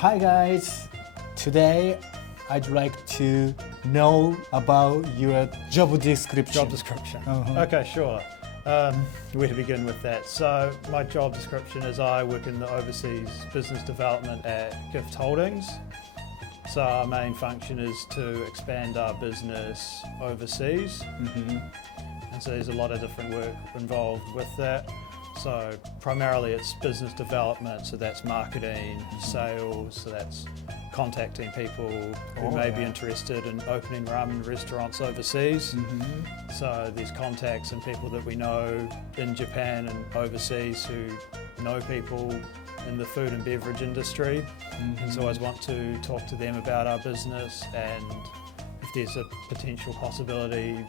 Hi guys, today I'd like to know about your job description. Job description. Okay, sure. Where to begin with that? So my job description is I work in the overseas business development at Gift Holdings. So our main function is to expand our business overseas. And so there's a lot of different work involved with that. So primarily it's business development, so that's marketing, sales, so that's contacting people who may be interested in opening ramen restaurants overseas. So there's contacts and people that we know in Japan and overseas who know people in the food and beverage industry. And so I always want to talk to them about our business and if there's a potential possibility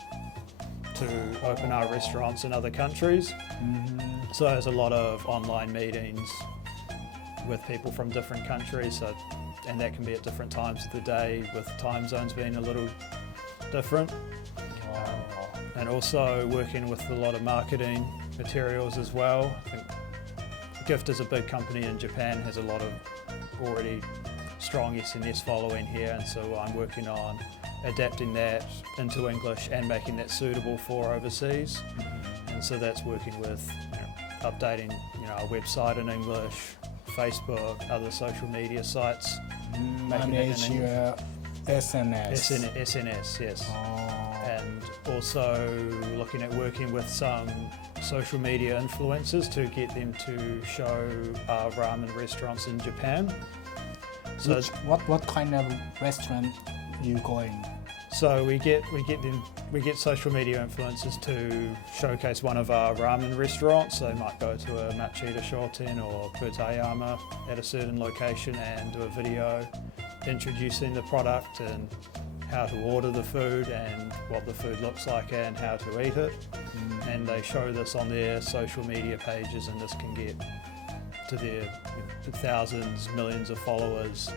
to open our restaurants in other countries. So there's a lot of online meetings with people from different countries, and that can be at different times of the day, with time zones being a little different. And also working with a lot of marketing materials as well. I think Gift is a big company in Japan, has a lot of already strong SNS following here, and so I'm working on adapting that into English and making that suitable for overseas. And so that's working with updating our website in English, Facebook, other social media sites. Manage your SNS. SNS, yes. And also looking at working with some social media influencers to get them to show our ramen restaurants in Japan. So what kind of restaurant you going? So we get social media influencers to showcase one of our ramen restaurants. So they might go to a町田商店or Butayama at a certain location and do a video introducing the product and how to order the food and what the food looks like and how to eat it. And they show this on their social media pages, and this can get to their thousands, millions of followers,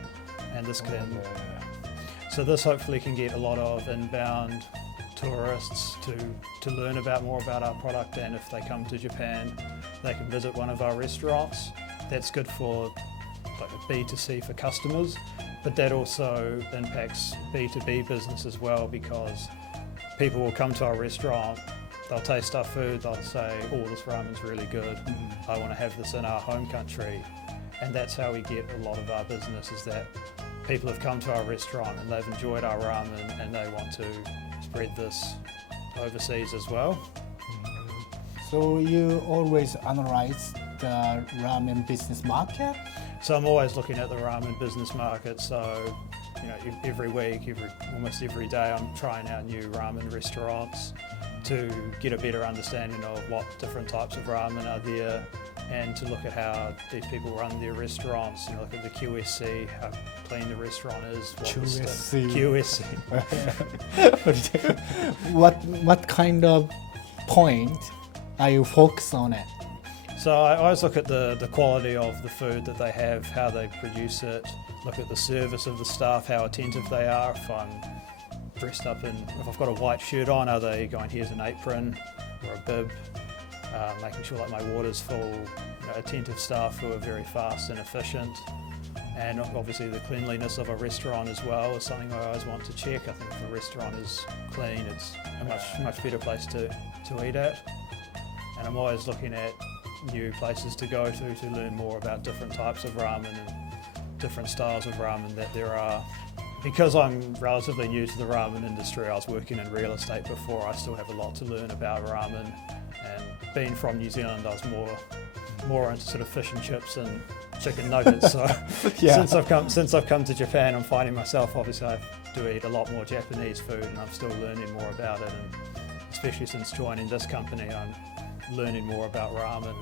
and this can so this hopefully can get a lot of inbound tourists to learn more about our product, and if they come to Japan they can visit one of our restaurants. That's good for B2C for customers, but that also impacts B2B business as well, because people will come to our restaurant, they'll taste our food, they'll say, oh, this ramen's really good, I want to have this in our home country. And that's how we get a lot of our business, is that people have come to our restaurant and they've enjoyed our ramen and they want to spread this overseas as well. So you always analyze the ramen business market? So I'm always looking at the ramen business market. So every week, almost every day, I'm trying out new ramen restaurants to get a better understanding of what different types of ramen are there, and to look at how these people run their restaurants. Look at the QSC, how clean the restaurant is. QSC. What kind of point are you focused on it? So I always look at the quality of the food that they have, how they produce it, look at the service of the staff, how attentive they are. If I'm dressed up if I've got a white shirt on, are they going, here's an apron or a bib? Making sure that my water's full, attentive staff who are very fast and efficient. And obviously the cleanliness of a restaurant as well is something I always want to check. I think if a restaurant is clean, it's a much better place to eat at. And I'm always looking at new places to go to learn more about different types of ramen and different styles of ramen that there are. Because I'm relatively new to the ramen industry, I was working in real estate before, I still have a lot to learn about ramen. And being from New Zealand, I was more into sort of fish and chips and chicken nuggets. So since I've come to Japan, I'm finding myself, obviously I do eat a lot more Japanese food, and I'm still learning more about it. And especially since joining this company, I'm learning more about ramen and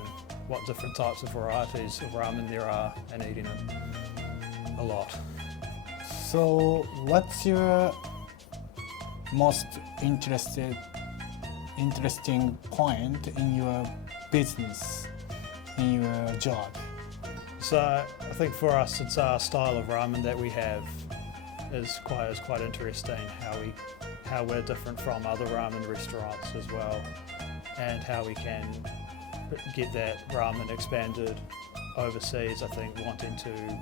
what different types of varieties of ramen there are, and eating it a lot. So what's your most interesting point in your business, in your job? So I think for us, it's our style of ramen that we have is quite interesting. How we're different from other ramen restaurants as well, and how we can get that ramen expanded overseas. I think wanting to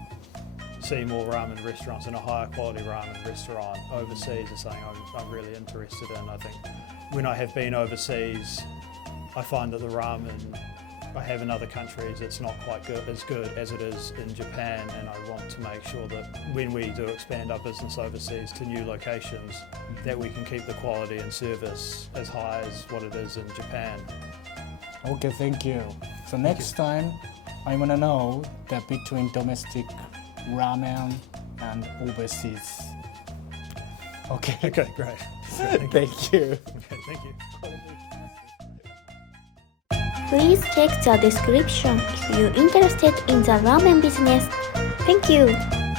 see more ramen restaurants and a higher quality ramen restaurant overseas is something I'm really interested in. I think when I have been overseas, I find that the ramen I have in other countries, it's not quite as good as it is in Japan, and I want to make sure that when we do expand our business overseas to new locations, that we can keep the quality and service as high as what it is in Japan. Okay, thank you. So next time, I want to know that between domestic ramen and overseas. Okay. Okay, great. Thank you. Okay, thank you. Please check the description if you're interested in the ramen business. Thank you.